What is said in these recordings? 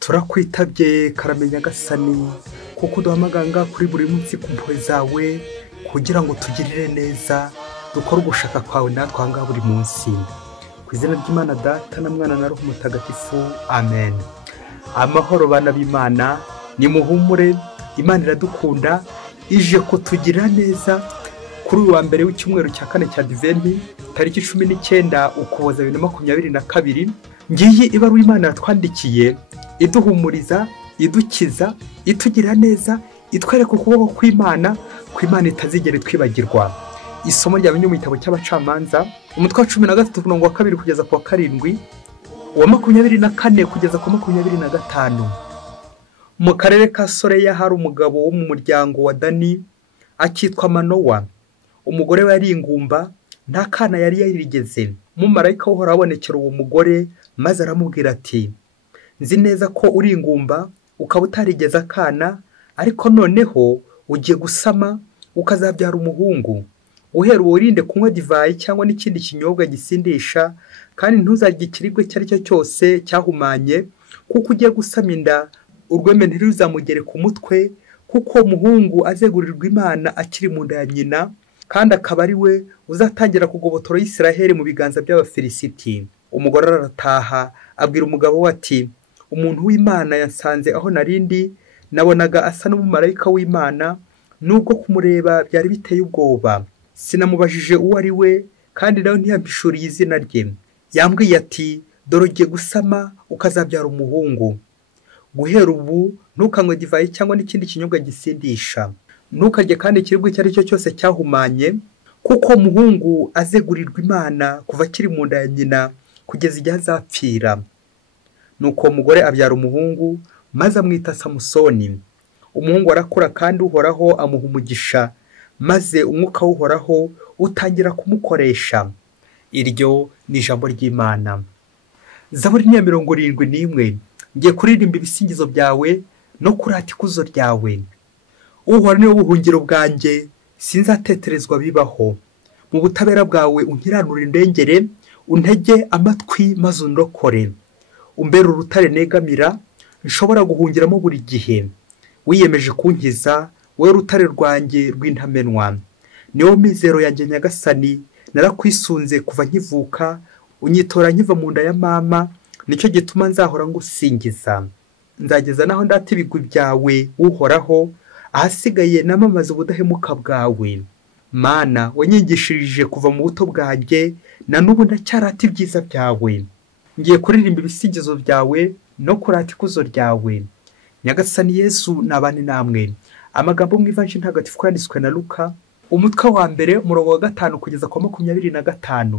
turakwitabye karamenya gasani kuko uduhamaganga kuri buri munsi ku mpuhwe zawe kugira ngo tugirire neza dukore ugushaka kwawe natwe ahangaha buri munsi. Ku izina ry'Imana Data na Mwana na Roho Mutagatifu, amen. Amahoro bana b'Imana, nimuhumure, Imana iradukunda, ije kutugira neza. Kuri uyu wa mbere w'icyumweru cya kane cya Adventi, tariki 19 Ukuboza 2022, ngiyi ibaruwa Imana yatwandikiye iduhumuriza, idukiza, itugira neza, itwereka ukuboko kw'Imana, ko Imana itazigera twibagirwa. Isomo ryabinye mu gitabo cy'abacamanza, umutwe wa 13 umurongo wa 2 kugeza ku wa 7, uwa 24 kugeza ku 25. Mu karere ka Soreya hari umugabo wo mu muryango wa Dani akitwa Manowa. Umugore we yari ingumba, nta kana yari yarigeze. Umumarayika uhora abonekera uwo mugore maze aramubwira ati, nzi neza ko uri ingumba ukaba utarigeze akana, ariko noneho ugiye gusama ukazabyara umuhungu. Uhera urinde kunywa divayi cyangwa n'ikindi kinyobwa gisindisha, kandi ntuzarye ikiribwa icyo ari cyo cyose cyahumanye, kuko ugiye gusama inda urweme ntiruzamugere ku mutwe, kuko umuhungu azegurirwa Imana akiri mu nda ya nyina, kandi akaba ari we uzatangira kugobotora Isiraheli mu biganza by'Abafilisiti. Umugore arataha abwira umugabo we ati, umuntu w'Imana yansanze aho narindi, nabonaga asa n'umumarayika w'Imana, nubwo kumureba byari biteye ubwoba. Sinamubajije uwo ari we, kandi nawe ntiyampishuriye izina rye. Yambwiye ati, dore ugiye gusama ukazabyara umuhungu. Guhera ubu ntukanywe divayi cyangwa n'ikindi kinyobwa gisindisha, ntukarye kandi ikiribwa icyo ari cyo cyose cyahumanye, kuko umuhungu azegurirwa Imana kuva akiri mu nda ya nyina kugeza igihe azapfira. Nuko uwo mugore abyara umuhungu, maze amwita Samusoni. Umuhungu arakura kandi Uhoraho amuha umugisha, maze umwuka w'Uhoraho utangira kumukoresha. Iryo ni ijambo ry'Imana. Zaburi 171. Ngiye kuririmba ibisingizo byawe no kurata ikuzo ryawe. Uhoraho ni ubuhungiro bwanjye, sinzateterezwa bibaho. Mu butabera bwawe unkiranura indengere, untege amatwi maze undokore. Umbere urutare negamira, nshobora guhungiramo buri gihe. Wiyemeje kunkiza, wowe rutare rwanjye rw'intamenwa. Niwo mizero yanjye Nyagasani, narakwisunze kuva nkivuka, unyitora nkiva mu nda ya mama, nicyo gituma nzahora ngusingiza. Nzageza naho ndata ibigwi byawe Uhoraho, ahasigaye namamaza ubudahemuka bwawe. Mana, wanyigishirije kuva mu buto bwanjye, na n'ubu ndacyarata ibyiza byawe. Ngiye kuririmba ibisingizo byawe no kurata ikuzo ryawe. Nyagasani Yesu nabane namwe. Amagambo mu Ivanjili ntagatifu yanditswe na Luka, umutwe wa 1 umurongo wa 5 kugeza ku 25.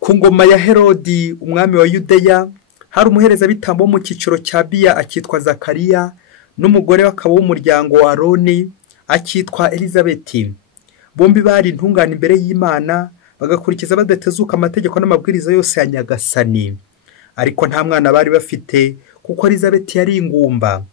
Ku ngoma ya Herodi umwami wa Yudeya, hari umuherezabitambo mu cyiciro cya Biya akitwa Zakariya, n'umugore w'akabo w'umuryango wa Aroni akitwa Elizabeti. Bombi bari intungane imbere y'Imana, bagakurikiza badatezuka amategeko n'amabwiriza yose ya Nyagasani. Ariko nta mwana bari bafite, kuko Elizabeti yari ingumba.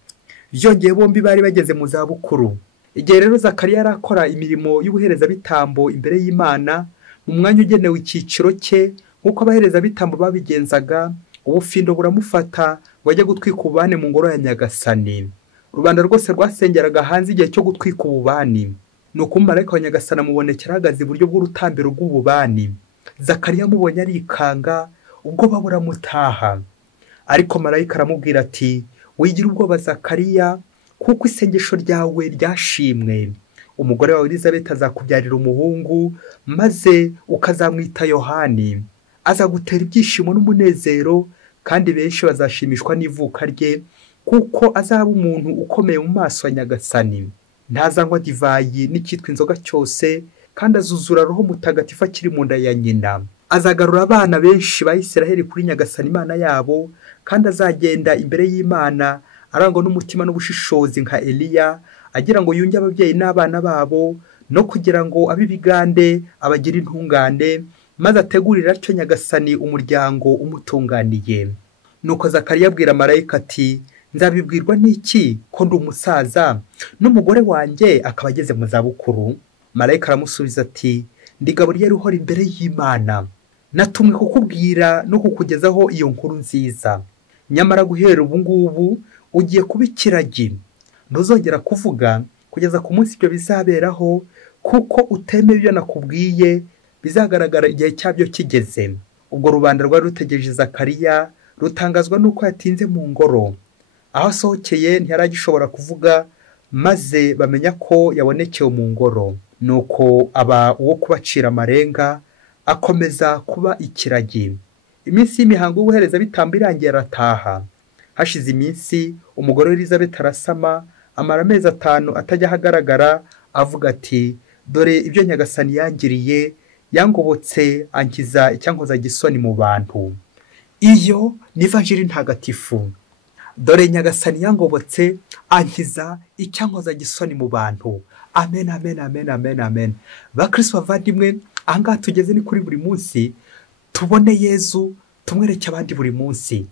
Byongeye bombi bari bageze mu za bukuru. Igihe rero Zakariya arakora imirimo y'ubuherezabitambo imbere y'Imana, mu mwanya ugenewe icyiciro cye, nk'uko abaherezabitambo babigenzaga, ubufindo buramufata wajya gutwika ububani mu ngoro ya Nyagasani. Rubanda rwose rwasengeraga hanze igihe cyo gutwika ububani. Nuko umumarayika wa Nyagasani amubonekera ahagaze iburyo bw'urutambiro rw'ububani. Zakariya amubonye arikanga, ubwoba buramutaha. Ariko marayika aramubwira ati, wigira ubwoba Zakariya, kuko isengesho ryawe ryashimwe. Umugore wawe Elizabeti azakubyarira umuhungu, maze ukazamwita Yohani. Azagutera ibyishimo n'umunezero, kandi benshi bazashimishwa n'ivuka rye, kuko azaba umuntu ukomeye mu maso ya Nyagasani. Ntazanywa divayi n'icyitwa inzoga cyose, kandi azuzura Roho Mutagatifu akiri mu nda ya nyina. Azagarura abana benshi ba Isiraheli kuri Nyagasani Imana yabo, kandi azagenda imbere y'Imana arangwa n'umutima n'ubushishozi nka Eliya, agira ngo yunge ababyeyi n'abana babo, no kugira ngo ab'ibigande abagire intungane, maze ategurira atyo Nyagasani umuryango umutunganiye. Nuko Zakariya abwira marayika ati, nzabibwirwa n'iki ko ndi umusaza, n'umugore wanjye akaba ageze mu za bukuru? Marayika aramusubiza ati, ndi Gaburiyeli uhora imbere y'Imana, natumwe kukubwira no kukugezaho iyo nkuru nziza. nyamara guhera ubu ngubu ugiye kuba ikiragi, ntuzongera kuvuga kugeza ku munsi ibyo bizaberaho, kuko utemeye ibyo nakubwiye bizagaragara igihe cyabyo kigeze. Ubwo rubanda rwari rutegereje Zakariya rutangazwa n'uko yatinze mu ngoro. Aho asohokeye ntiyaragishobora kuvuga, maze bamenya ko yabonekewe mu ngoro. Nuko aba uwo kubacira amarenga, akomeza kuba ikiragi. Iminsi y'imihango y'ubuherezabitambo irangiye arataha. Hashize iminsi umugore Elizabeth arasama, amara amezi 5 atajya ahagaragara, avuga ati, dore ibyo Nyagasani yangiriye, yangobotse ankiza icyankoza gisoni mu bantu. Iyo ni Ivanjiri ntagatifu. Dore Nyagasani yangobotse ankiza icyankoza gisoni mu bantu. Amen, amen, amen, amen, amen. Bakristo bavandimwe, ahangaha tugeze ni kuri buri munsi tubone Yezu, tumwereke abandi buri munsi.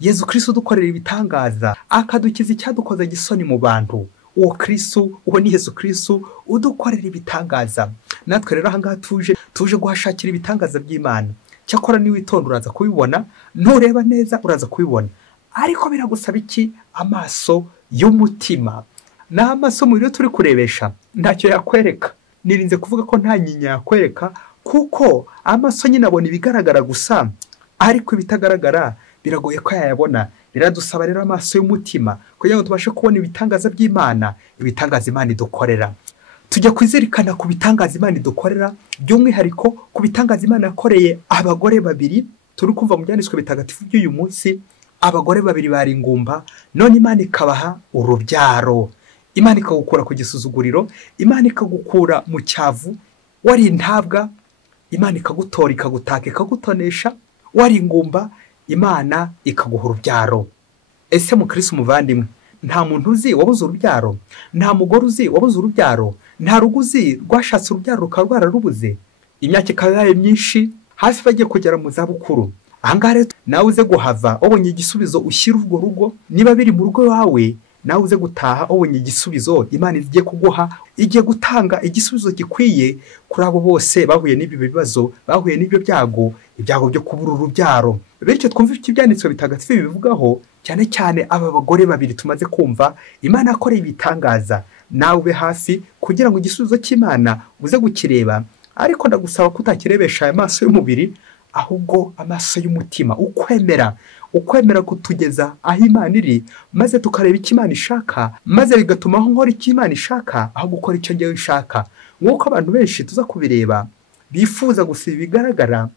Yezu Kristo dukorera ibitangaza, akadukiza icyadukoza gisoni mu bantu. Uwo Kristo, uwo ni Yezu Kristo udukorera ibitangaza. Natwe rero ahangaha tuje guhashakira ibitangaza by'Imana. Cyakora ni witonda uraza kubibona, ntureba neza uraza kubibona. Ariko biragusaba iki? Amaso y'umutima. Na amaso mu byo turi kurebesha ntacyo yakwereka. Nirinze kuvuga ko nta nyinya yakwereka, kuko amaso nyine abona ibigaragara gusa, ariko ibitagaragara biragoye ko yayabona. Biradusaba rero amaso y'umutima kugira ngo tubashe kubona ibitangaza by'Imana, ibitangaza Imana idukorera. Tujya kwizirikana ku bitangaza Imana idukorera, by'umwihariko ku bitangaza Imana yakoreye abagore 2 turi kumva mu byanditswe bitagatifu by'uyu munsi. Abagore 2 bari ingumba, none Imana ikabaha urubyaro. Imana ikagukura ku gisuzuguriro, Imana ikagukura mu cyavu wari intabwa, Imana ikagutora ikagutaka ikagutonesha. Wari ingumba, Imana ikaguha urubyaro. Ese mu Kristo muvandimwe, nta muntu uzi wabuze urubyaro? Nta mugore uzi wabuze urubyaro? Nta ruguzi rwashatse urubyaro rukaba rwararubuze? Imyaka ikabaye myinshi, hafi bagiye kugera mu zabukuru. Ahangaha rero nawe uze guhava ubonye igisubizo, ushyira urwo rugo. Niba biri mu rugo wawe, nawe uze gutaha ubonye igisubizo Imana igiye kuguha, igiye gutanga igisubizo gikwiye kuri abo bose bahuye n'ibi bibazo, bahuye n'ibyo byago byo kubura urubyaro. Bityo twumva iki byanditswe bitagatifu bivugaho, cyane cyane aba bagore 2 tumaze kumva Imana yakoreye ibitangaza. Nawe ube hafi kugira ngo igisubizo cy'Imana uze gukireba, ariko ndagusaba kutakirebesha amaso y'umubiri, ahubwo amaso y'umutima. Ukwemera kutugeza aho Imana iri, maze tukareba icyo Imana ishaka, maze bigatuma aho nkora icyo Imana ishaka aho gukora icyo ngewe nshaka. Nk'uko abantu benshi tuza kubireba bifuza gusa ibigaragara,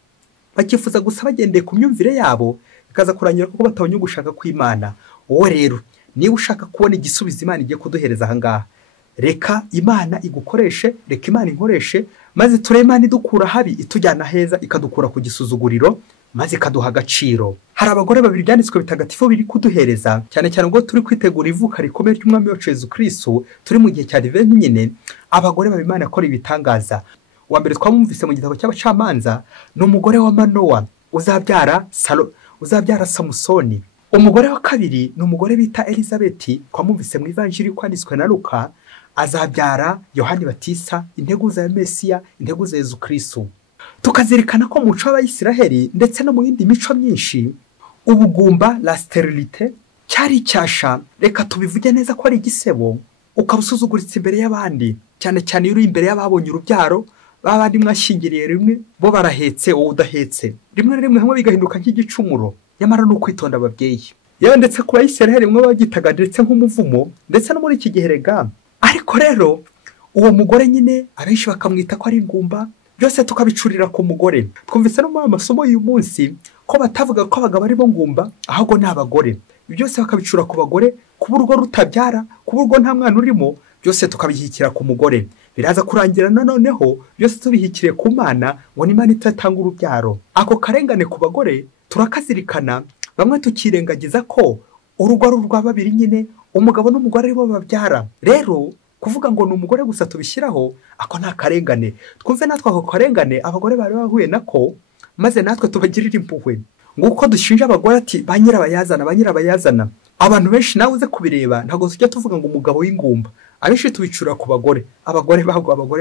bakifuza gusa bagendeye ku myumvire yabo, bikaza kurangira kuko batabonye gushaka kw'Imana. Wowe rero niba ushaka kubona igisubizo Imana igiye kuduhereza ahangaha, reka Imana igukoreshe, reka Imana inkoreshe, maze turebe Imana idukura habi itujyana heza, ikadukura ku gisuzuguriro, maze ikaduha agaciro. Hari abagore 2 byanditswe bitagatifu biri kuduhereza, cyane cyane ngo turi kwitegura ivuka rikomeye ry'Umwami wacu Yezu Kristo, turi mu gihe cya Advent nyine. Abagore 2 Imana yakora ibitangaza. Uwa mbere twamwumvise mu gitabo cy'abacamanza ni umugore wa Manowa, uzabyara Samusoni. Umugore wa kabiri ni umugore bita Elizabeth, twamwumvise mu Ivanjiri kwanditswe na Luka, azabyara Yohani Batisa, integuza ya Mesiya, integuza Yezu Kristo. Tukazirikana ko mu muco w'Abayisiraheli ndetse no mu yindi mico myinshi, ubugumba, la sterilite, cyari icyasha. Reka tubivuge neza ko ari igisebo, ukabusuzuguritse imbere y'abandi, cyane cyane iyo uri imbere y'ababonye urubyaro, babandi mwashyingiriye rimwe, bo barahetse wowe udahetse. Rimwe na rimwe hamwe bigahinduka nk'igicumuro. Nyamara no kwitonda ababyeyi. Yewe ndetse ku Bayisiraheli mwe bagitaga ndetse nk'umuvumo, ndetse no muri iki gihe rega. Ariko rero uwo mugore nyine abenshi bakamwita ko ari ingumba, byose tukabicurira ku mugore. Twumvise no mu amasomo y'uyu munsi ko batavuga ko abagabo ari bo ngumba, ahubwo ni abagore. Byose bakabicura ku bagore, kuba urugo rutabyara, kuba urugo nta mwana urimo, byose tukabihikira ku mugore. Biraza kurangira noneho byose tubihikire ku Mana, ngo ni Imana itatanga urubyaro. Ako karengane ku bagore turakazirikana, bamwe tukirengagiza ko urugo ari urwa 2 nyine, umugabo n'umugore ari bo babyara. Rero kuvuga ngo ni umugore gusa tubishyiraho, ako nta karengane. Twumve natwe ako karengane abagore bari bahuye nako, maze natwe tubagirira impuhwe. Nguko dushinja abagore ati banyirabayazana. Abantu benshi nawe uze kubireba, ntago tujya tuvuga ngo umugabo w'ingumba. Abenshi tubicura ku bagore, abagore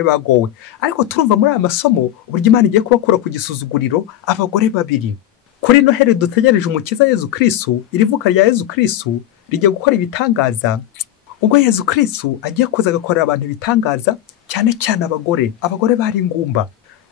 bagowe. Ariko turumva muri aya masomo uburyo Imana igiye kubakura ku gisuzuguriro abagore 2. kuri noheli dutegereje umukiza Yezu Kristu, iri vuka rya Yezu Kristu rigiye gukora ibitangaza. Ubwo Yezu Kristu agiye kuza agakorera abantu ibitangaza, cyane cyane abagore bari ingumba.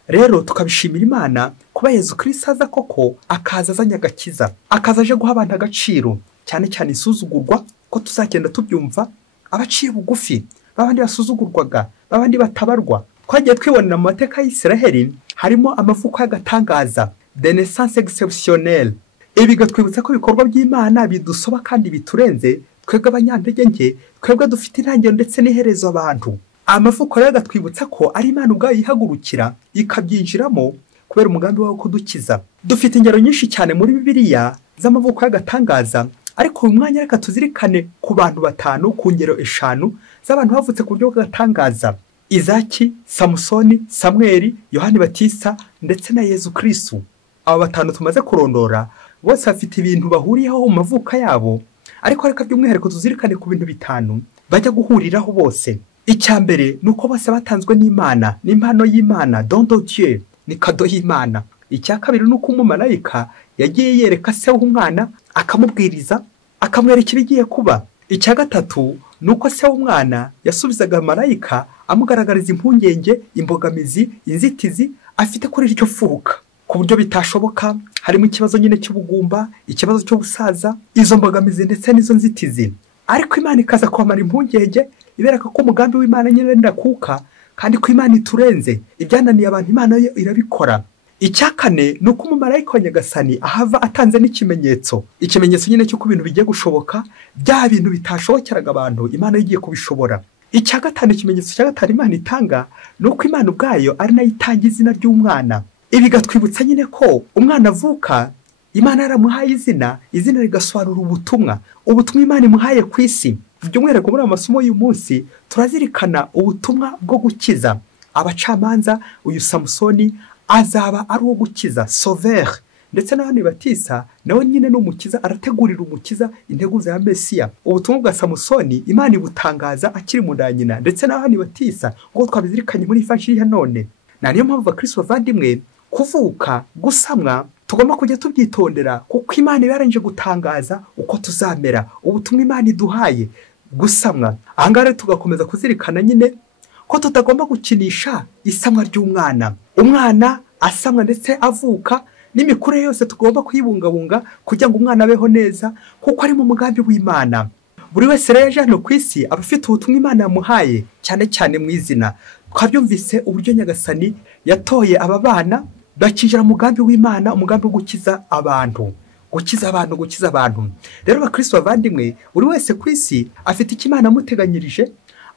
Rero tukabishimira Imana kuba Yezu Kristu aza koko, akaza azanye agakiza, akaza aje guha abantu agaciro, cyane cyane isuzugurwa ko tuzagenda tubyumva, abaciye bugufi, babandi basuzugurwaga, babandi batabarwa. Twagiye twibonera mu mateka y'Isiraheli harimo amavuko y'agatangaza, de naissance exceptionnelle. Ibi bigatwibutsa ko ibikorwa by'Imana bidusoba kandi biturenze, twebwe abanyantege nke, twebwe dufite intangiriro ndetse n'iherezo abantu. Amavuko rero agatwibutsa ko ari Imana ubwayo yihagurukira ikabyinjiramo kubera umugambi wayo kudukiza. Dufite ingero nyinshi cyane muri Bibiliya z'amavuko y'agatangaza, ariko uyu mwanya reka tuzirikane ku bantu 5 ku ngero 5 z'abantu bavutse ku buryo bw'agatangaza: Izaki, Samusoni, Samweli, Yohani Batista ndetse na Yezu Kristu. Aba 5 tumaze kurondora bose bafite ibintu bahuriyeho mu mavuka yabo, ariko reka by'umwihariko tuzirikane ku bintu 5 bajya guhuriraho bose. Icya mbere nuko bose batanzwe n'Imana, n'impano y'Imana, don de Dieu, ni kado y'Imana. Icya kabiri nuko umumarayika yagiye yereka se w'umwana akamubwiriza, akamwereka ibigiye kuba. Icya gatatu nuko se w'umwana yasubizaga marayika amugaragariza impungenge, imbogamizi, inzitizi afite kuri iryo fuka, ku buryo bitashoboka. Harimo ikibazo nyine cy'ubugumba, ikibazo cy'ubusaza, izo mbogamizi ndetse n'izo nzitizi, ariko Imana ikaza kwamara impungenge, ibereka ko umugambi w'Imana nyine ndakuka, kandi ko Imana iturenze, ibyananiye abantu Imana yo irabikora. Icya kane nuko umumarayika wa Nyagasani ahava atanze n'ikimenyetso, ikimenyetso nyine cy'uko ibintu bigiye gushoboka, bya bintu bitashobokeraga abantu Imana igiye kubishobora. Icya gatanu, ikimenyetso cya gatanu Imana itanga nuko Imana ubwayo ari nayo itanga izina ry'umwana. Ibi gatwibutsa nyine ko umwana avuka, Imana yaramuhaye izina rigasobanura ubutumwa Imana imuhaye ku isi. By'umwihariko muri amasomo y'uyu munsi turazirikana ubutumwa bwo gukiza. Abacamanza, uyu Samusoni azaba ari uwo gukiza, sauveur, ndetse n'abandi batisa nawe nyine n'umukiza, arategurira umukiza integuza ya Mesiya. Ubutumwa bwa Samusoni Imana ibutangaza akiri mu nda nyina, ndetse n'abandi batisa ngo twabizirikanye muri ivanjiri ya none. Niyo mpamvu abakristo bavandimwe, kuvuka, gusamwa tugomba kujya tubyitondera, kuko Imana yarangije gutangaza uko tuzamera, ubutumwa Imana iduhaye gusamwa. Ahangahe tugakomeza kuzirikana nyine ko tutagomba gukinisha isamwa ry'umwana. Umwana asamwa ndetse avuka, n'imikurire yose tugomba kuyibungabunga kugira ngo umwana abeho neza, kuko ari mu mugambi w'Imana. Buri wese rero yaje hano ku isi aba afite ubutumwa Imana yamuhaye, cyane cyane mu izina. Twabyumvise uburyo Nyagasani yatoye aba bana bakinjira mu mugambi w'Imana, umugambi wo gukiza abantu. Rero abakristo bavandimwe, buri wese ku isi afite icyo Imana yamuteganyirije,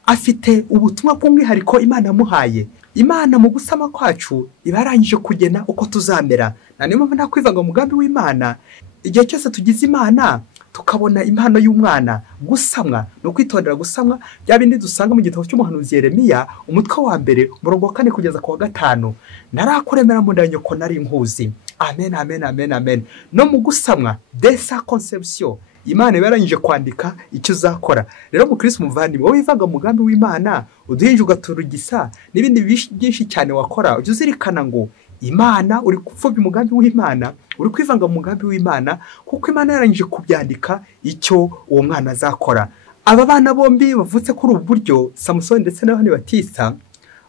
afite ubutumwa bw'umwihariko Imana yamuhaye. Imana mu gusama kwacu iba yarangije kugena uko tuzamera. Niyo mpamvu nta kwivanga mu mugambi w'Imana. Igihe cyose tugize Imana tukabona impano y'umwana, gusamwa no kwitondera gusamwa, bya bindi dusanga mu gitabo cy'umuhanuzi Yeremiya umutwe wa 1 umurongo wa 4 kugeza ku wa 5. Narakuremera mu nda nyoko nari nkuzi. Amen, amen, amen, amen. No mu gusamwa, dès sa conception, Imana yarangije kwandika icyo uzakora. Rero mu Kristo muvandimwe, wowe wivanga mu mugambi w'Imana, uduhinje ugaturugisa n'ibindi byinshi cyane wakora, ujye uzirikana ngo Imana uri gupfubya umugambi w'Imana, uri kwivanga mu mugambi w'Imana, kuko Imana yarangije kubyandika icyo uwo mwana azakora. Aba bana bombi bavutse kuri ubu buryo, Samusoni ndetse n'abandi batisa,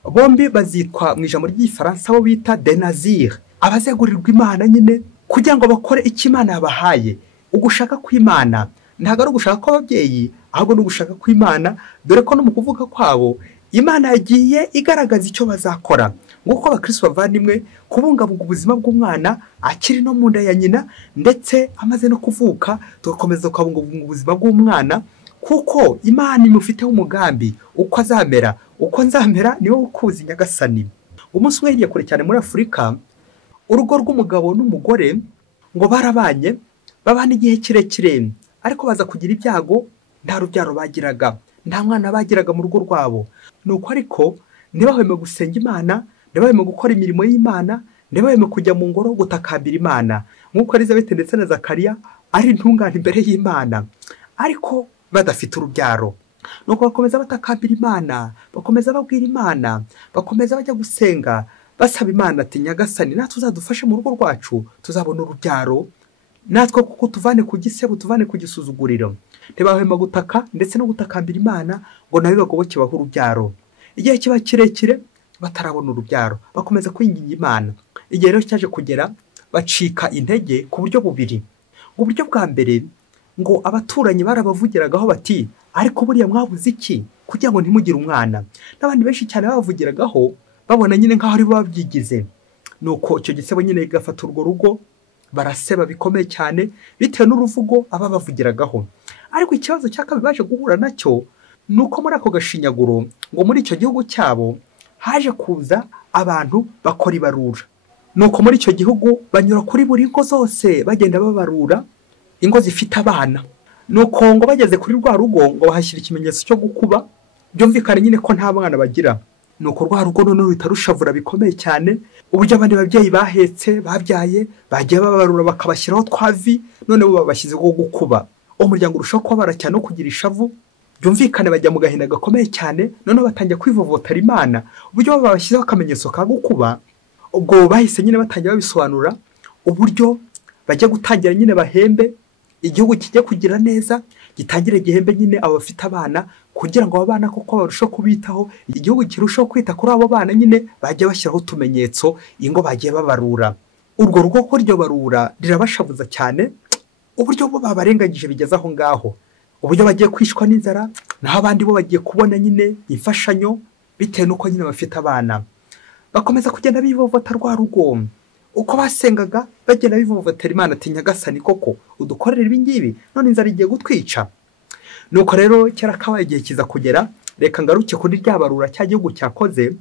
bombi bazitwa mu ijambo ry'Ifaransa bo bita des nazirs, abazegurirwa Imana nyine kugira ngo bakore icyo Imana yabahaye. Ugushaka kw'Imana ntago ari ugushaka kw'ababyeyi, ahubwo n'ugushaka kw'Imana, dore ko no mu kuvuga kwabo Imana yagiye igaragaza icyo bazakora. Nguko abakristo bavandimwe, kubungabunga ubuzima bw'umwana akiri no mu nda ya nyina, ndetse amaze no kuvuka, tugakomeza kubungabunga ubuzima bw'umwana, kuko Imana imufiteho umugambi uko azamera. Uko nzamera niwo ukuzi Nyagasani. Umunsi umwe yagiye kure cyane muri Afurika, urugo rw'umugabo n'umugore ngo barabanye, babana igihe kirekire, ariko baza kugira ibyago, nta rubyaro bagiraga, nta mwana bagiraga mu rugo rwabo. Nuko ariko ntibahweme gusenga Imana, ntibahweme gukora imirimo y'Imana, ntibahweme kujya mu ngoro gutakambira Imana, nk'uko Elizabeth ndetse na Zakariya ari intungane imbere y'Imana, ariko badafite urubyaro. Nuko bakomeza batakambira Imana, bakomeza babwira Imana, bakomeza bajya gusenga, basaba Imana ati Nyagasani natwe uzadufashe mu rugo rwacu tuzabona urubyaro, natwe kuko tuvane ku gisebo tuvane ku gisuzuguriro. Ntibahwema gutaka ndetse no gutakambira Imana ngo nawe bagoboke bahe urubyaro. Igihe kiba kirekire batarabona urubyaro, bakomeza kwinginga Imana. Igihe rero cyaje kugera bacika intege ku buryo bubiri. Uburyo bwa mbere ngo abaturanyi barabavugiragaho bati ariko buriya mwabuze iki kugira ngo ntimugire umwana. N'abandi benshi cyane babavugiragaho babona nyine nk'aho ari bo babyigize. Nuko icyo gisebo nyine gafata urwo rugo, baraseba bikomeye cyane bitewe n'uruvugo ababavugiragaho. Ariko ikibazo cya kabiri baje guhura nacyo nuko muri ako gashinyaguro ngo muri icyo gihugu cyabo haje kuza abantu bakora ibarura. Nuko muri icyo gihugu banyura kuri buri ngo zose bagenda babarura ingo zifite abana. Nuko ngo bageze kuri rwa rugo ngo bahashyira ikimenyetso cyo gukuba, byumvikane nyine ko nta mwana bagira. Nuko rwa rugo none ruhita rushavura bikomeye cyane, uburyo abandi babyeyi bahetse babyaye bagiye babarura bakabashyiraho twavi, none bo babashyize go gukuba. Umuryango urushaho kubabara cyane no kugira ishavu, byumvikane bajya mu gahinda gakomeye cyane, none batangiye kwivovotera Imana uburyo babashyizeho akamenyetso ka gukuba. Ubwo bahise nyine batangiye babisobanura uburyo bajya gutangira nyine bahembe igihugu kijye kugira neza, gitangire gihembe nyine abo bafite abana kugira ngo abo bana koko barusheho kubitaho, igihugu kirushaho kwita kuri abo bana nyine bajye bashyiraho utumenyetso ingo bagiye babarura. Urwo rugo ko ryo barura rirabashavuza cyane, uburyo bo babarengagije bigeze aho ngaho, uburyo bagiye kwishwa n'inzara, naho abandi bo bagiye kubona nyine imfashanyo bitewe n'uko nyine bafite abana. Bakomeza kugenda bivovota rwa rugo, uko basengaga bagenda bivovotera Imana ati Nyagasani koko udukorera ibi ngibi none inzara igiye gutwica. Nuko rero kera kabaye igihe kiza kugera, reka ngaruke kuri ryabarura cya gihugu cyakoze.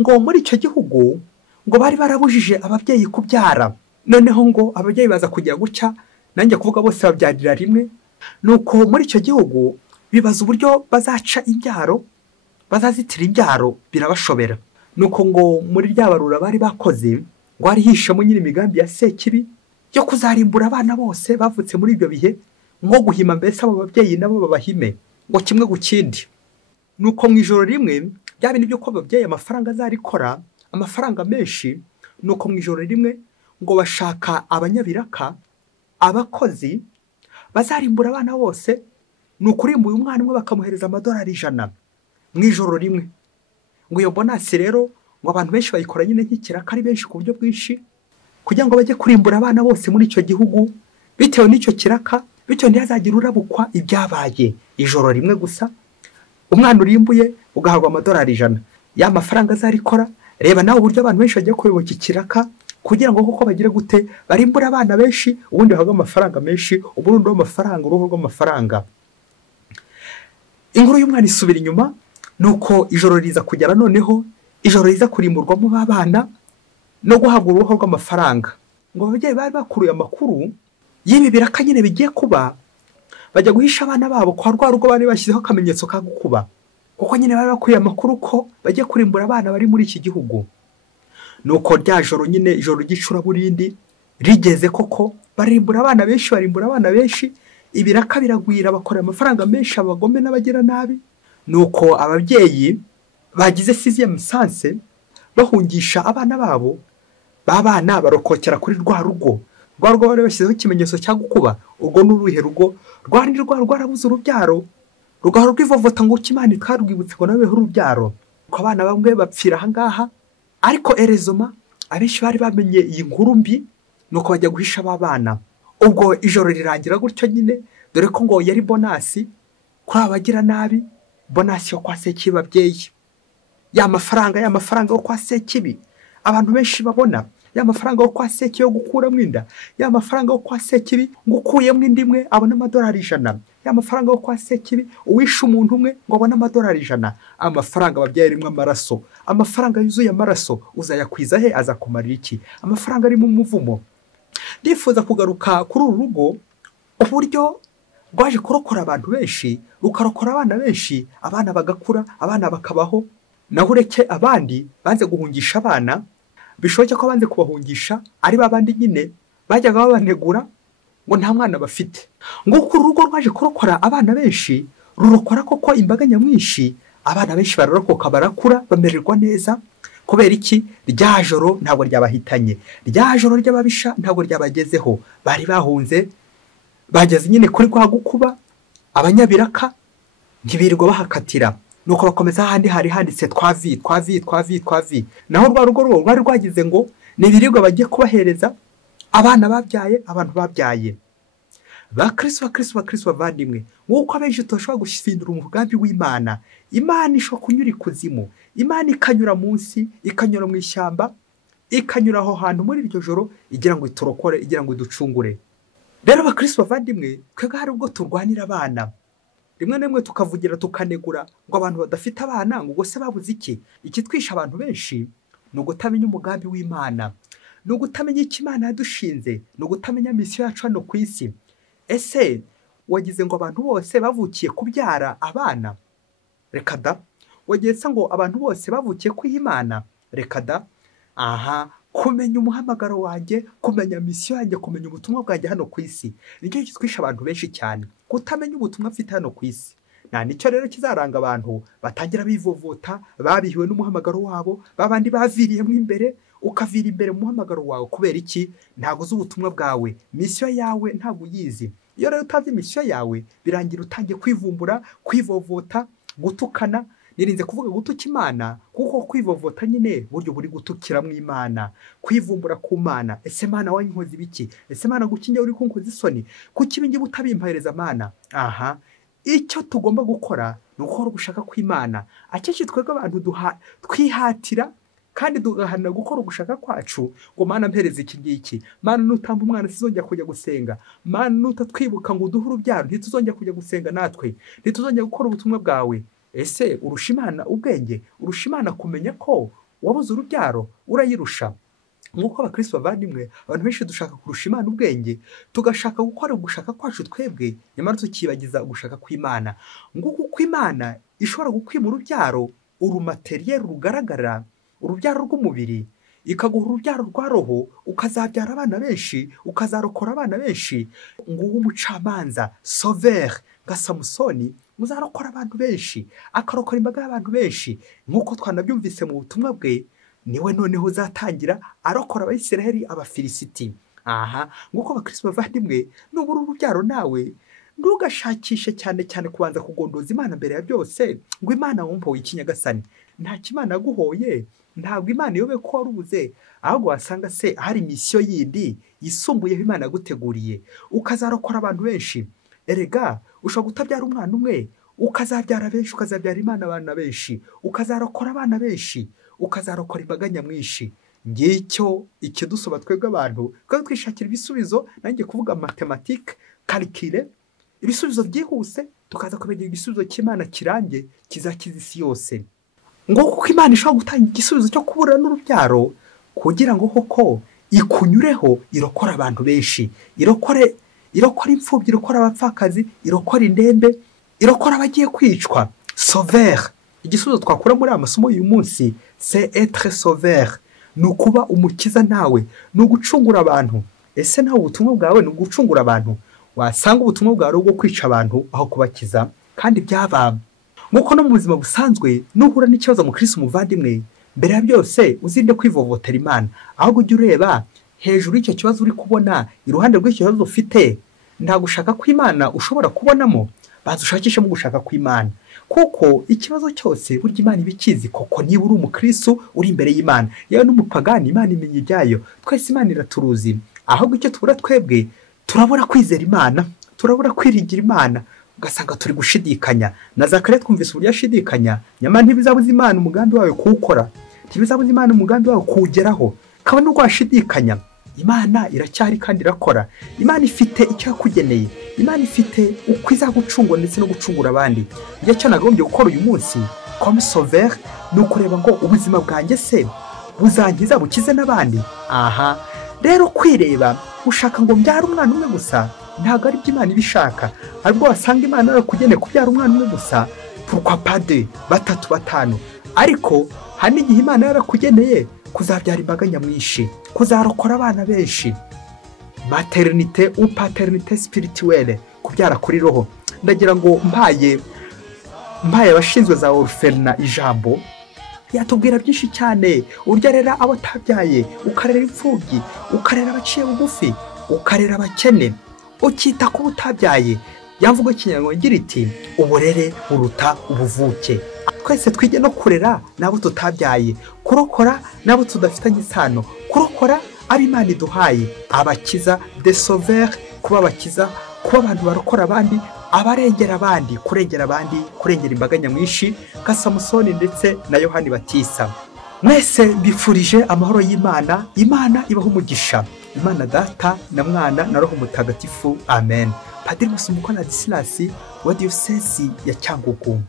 Ngo muri icyo gihugu ngo bari barabujije ababyeyi kubyara, noneho ngo ababyeyi baza kugira gucya nanjye kuvuga bose babyarira rimwe. Nuko muri icyo gihugu bibaza uburyo bazaca imbyaro, bazazitira imbyaro birabashobera. Nuko ngo muri ryabarura bari bakoze ngo hari hishamo nyine imigambi ya sekibi yo kuzarimbura abana bose bavutse muri ibyo bihe, nko guhima mbese abo babyeyi nabo babahime ngo kimwe ku kindi. Nuko mu ijoro rimwe bya bintu byo ko ababyeyi amafaranga azarikora amafaranga menshi, nuko mu ijoro rimwe ngo bashaka abanyabiraka, abakozi bazarimbura abana bose. Nuko urimbuye umwana umwe bakamuhereza $100 mu ijoro rimwe. Ngo iyo bonasi rero ngo abantu benshi bayikora nyine nk'ikiraka ari benshi ku buryo bwinshi, kugira ngo bajye kurimbura abana bose muri icyo gihugu bitewe n'icyo kiraka, bityo ntihazagire urabukwa ibyabaye. Ijoro rimwe gusa umwana urimbuye ugahabwa $100. Ya mafaranga azarikora, reba nawe uburyo abantu benshi bagiye kuyoboka ikiraka kugira ngo koko bagire gute barimbura abana benshi, ubundi bahabwa amafaranga menshi, uburundi w'amafaranga, uruhu rw'amafaranga. Inkuru y'umwana isubira inyuma. Nuko ijoro riza kugera, noneho ijoro riza kurimburwamo babana no guhabwa uruhu rw'amafaranga. Ngo ababyeyi bari bakuruye amakuru y'ibi biraka nyine bigiye kuba, bajya guhisha abana babo kwa rwa rugo bari bashyizeho akamenyetso ka gukuba, kuko nyine bari bakuye amakuru ko bagiye kurimbura abana bari muri iki gihugu. Nuko rya joro nyine ijoro ry'icuraburindi rigeze koko barimbura abana benshi, ibiraka biragwira, bakora amafaranga menshi abagome n'abagira nabi. Nuko ababyeyi bagize 6e sanse bahungisha abana babo, babana barokokera kuri rwa rugo bari bashyizeho ikimenyetso cya gukuba. Urwo n'uruhe rugo rwari rwarabuze urubyaro, rugahora rwivovota ngo Imana twarwibutse ngo nabeho urubyaro. Ko abana bamwe bapfira aha ngaha, ariko erezoma abenshi bari bamenye iyi nkuru mbi, nuko bajya guhisha abana. Ubwo ijoro rirangira gutyo nyine, dore ko ngo yari bonasi kuri abagira nabi, bonasi yo kwa sekibi babyeyi. Ya mafaranga yo kwa sekibi abantu benshi babona, ya mafaranga yo kwa sekibi yo gukuramo inda, ya mafaranga yo kwa sekibi ngo ukuyemo indi imwe abona $100, ya mafaranga yo kwa sekibi uwishe umuntu umwe ngo abone $100. Amafaranga babyeyi rimwe amaraso, amafaranga yuzuye amaraso uzayakwiza he, azakumarira iki? Amafaranga ari mu muvumo. Ndifuza kugaruka kuri uru rugo, uburyo rwaje kurokora abantu benshi, rukarokora abana benshi, abana bagakura, abana bakabaho. Naho ureke abandi banze guhungisha abana, bishoboke ko banze kubahungisha ari babandi nyine bajyaga babanegura ngo nta mwana bafite. Ngo ku rugo rwaje kurokora abana benshi, rurokora koko imbaga nyamwinshi, abana benshi bararokoka barakura bamererwa neza, kubera iki? Rya joro ntabwo ryabahitanye, rya joro ry'ababisha ntabwo ryabagezeho. Bari bahunze, bageze nyine kuri kwa gukuba abanyabiraka, ntibirirwa bahakatira, nuko bakomeza ahandi hari handitse twavi. Naho rwa rugo rwari rwagize ngo n'ibiribwa bagiye kubahereza abana babyaye, abantu babyaye. Bakristo bavandimwe, nk'uko abenshi tudashobora gushindura umugambi w'Imana. Imana ishobora kunyura ikuzimu, Imana ikanyura munsi, ikanyura mu ishyamba, ikanyura aho hantu muri iryo joro, igira ngo iturokore, igira ngo iducungure. Rero bakristo bavandimwe, twebwe hari ubwo turwanira abana, rimwe na rimwe tukavugira tukanegura ngo abantu badafite abana ngo se babuze iki? Ikitwisha abantu benshi ni ugutamenya umugambi w'Imana, ni ugutamenya icyo Imana yadushinze, ni ugutamenya misiyo yacu hano ku isi. Ese wagize ngo abantu bose bavukiye kubyara abana? Reka da. Wagiye ngo abantu bose bavukiye kw'Imana? Reka da. Aha, kumenya umuhamagaro wanjye, kumenya misiyo yanjye, kumenya ubutumwa bwanjye hano ku isi, nicyo kitwisha abantu benshi cyane, kutamenya ubutumwa mfite hano ku isi. Nicyo rero kizaranga abantu batangira bivovota, babihiwe n'umuhamagaro wabo, babandi baviriyemo imbere, ukavira imbere mu muhamagaro wawe. Kubera iki? Ntabwo uzi ubutumwa bwawe, misiyo yawe ntabwo uyizi. Iyo rero utazi misiyo yawe, birangira utangiye kwivumbura, kwivovota, gutukana. Nirinze kuvuga gutuka Imana, kuko kwivovota nyine buryo buri gutukira mu Imana, kwivumbura ku Mana. Ese Mana wankoze ibiki? Ese Mana gukinye uri kunkoza isoni? Kuki ibingi butabimpereza Mana? Aha, icyo tugomba gukora ni ukora gushaka kw'Imana. Akenshi twebwe abantu twihatira kandi duharanira gukora ugushaka kwacu, ngo Mana mpereze iki ngiki, Mana nutamba umwana sizongera kujya gusenga, Mana nutatwibuka ngo uduhe urubyaro ntituzongera kujya gusenga, natwe ntituzongera gukora ubutumwa bwawe. Ese urusha Imana ubwenge? Urusha Imana kumenya ko wabuze urubyaro? Urayirusha? Nk'uko abakristo bavandimwe, abantu benshi dushaka kurusha Imana ubwenge, tugashaka gukora ugushaka kwacu twebwe, nyamara tukibagiza ugushaka kw'Imana. Nguko uko Imana ishobora gukwima urubyaro, urumateriyeri rugaragara, urubyaro rw'umubiri, ikaguha urubyaro rwa roho, ukazabyara abana benshi, ukazarokora abana benshi. Nguwo umucamanza sauveur nka Samusoni uzarokora abantu benshi, akarokora imbaga y'abantu benshi. Nk'uko twanabyumvise mu butumwa bwe, niwe noneho uzatangira arokora Abisiraheli Abafilisiti. Aha, nguko abakristo bavandimwe, nubura urubyaro nawe ntugashakishe cyane kubanza kugondoza Imana mbere ya byose, ngo Imana wumpoye iki Nyagasani. Nta kimana yaguhoye, ntabwo Imana iyobe ko warubuze, ahubwo wasanga se hari misiyo yindi yisumbuyeho Imana yaguteguriye, ukazarokora abantu benshi. Erega ushobora kutabyara umwana umwe, ukazabyara benshi, ukazabyara Imana abana benshi, ukazarokora abana benshi, ukazarokora imbaga nyamwinshi. Ngicyo ikidusaba twebwe abantu, twebwe twishakira ibisubizo, nanjye kuvuga matematike, calcule, ibisubizo byihuse, tukaza kumenya igisubizo cy'Imana kirambye kizakiza isi yose. Ngo kuko Imana ishobora gutanga igisubizo cyo kubura n'urubyaro, kugira ngo koko ikunyureho, irokora abantu benshi, irokora imfubyi, irokora abapfakazi, irokora indembe, irokora abagiye kwicwa. Sauveur. Igisubizo twakura muri amasomo y'uyu munsi, c'est être sauveur, ni ukuba umukiza nawe, ni ugucungura abantu. Ese nawe ubutumwa bwawe ni ugucungura abantu? Wasanga ubutumwa bwawe bwo kwica abantu aho kubakiza, kandi byaba nk'uko no mu buzima busanzwe nuhura n'ikibazo mu Kristo umuvandimwe, mbere ya byose uzinde kwivovotera Imana, ahubwo ujye ureba hejuru y'icyo kibazo uri kubona, iruhande rw'icyo kibazo ufite, nta gushaka kw'Imana ushobora kubonamo, baza ushakishe mu gushaka kw'Imana. Kuko ikibazo cyose burya Imana ibikizi, koko niba uri umukristo uri imbere y'Imana, yewe n'umupagani Imana imenya ibyayo, twese Imana iraturuzi. Ahubwo icyo tubura twebwe, turabura kwizera Imana, turabura kwiringira Imana, ugasanga turi gushidikanya. Na Zakariya twumvise uburyo ashidikanya, nyamara ntibizabuza Imana umugambi wawe kuwukora, ntibizabuza Imana umugambi wawe kuwugeraho. Kaba n'ubwo washidikanya, Imana iracyari kandi irakora. Imana ifite icyo yakugeneye, Imana ifite uko izagucungura ndetse no gucungura abandi. Njye cyo nagombye gukora uyu munsi comme sauveur, ni ukureba ngo ubuzima bwanjye se buzangiza bukize n'abandi. Aha rero kwireba ushaka ngo mbyara umwana umwe gusa, ntabwo ari byo Imana ibishaka. Ariko wasanga Imana yarakugeneye kubyara umwana umwe gusa, pourquoi pas deux, batatu, batanu. Ariko hari n'igihe Imana yarakugeneye kuzabyara imbaga nyamwinshi, kuzarokora abana benshi. Maternité ou paternité spirituelle, kubyara kuri roho. Ndagira ngo mbaye abashinzwe za orphelinat ijambo, yatubwira byinshi cyane. Urya rero abo utabyaye, ukarera imfubyi, ukarera abaciye bugufi, ukarera abakene, ukita ku utabyaye. Yamvugo Kinyarwanda igira iti uburere buruta ubuvuke. Twese twige no kurera nabo tutabyaye, kurokora nabo tudafitanye isano, kurokora ari Imana iduhaye, abakiza de sauver, kuba abakiza, kuba abantu barokora abandi, abarengera abandi, kurengera abandi, kurengera imbaga nyamwinshi nka Samusoni ndetse na Yohani Batisa. Mwese mbifurije amahoro y'Imana. Imana ibaho umugisha. Imana Data na Mwana na Roho Mutagatifu. Amen. Padiri Musumbuko Ladislas wa Diyosezi ya Cyangugu.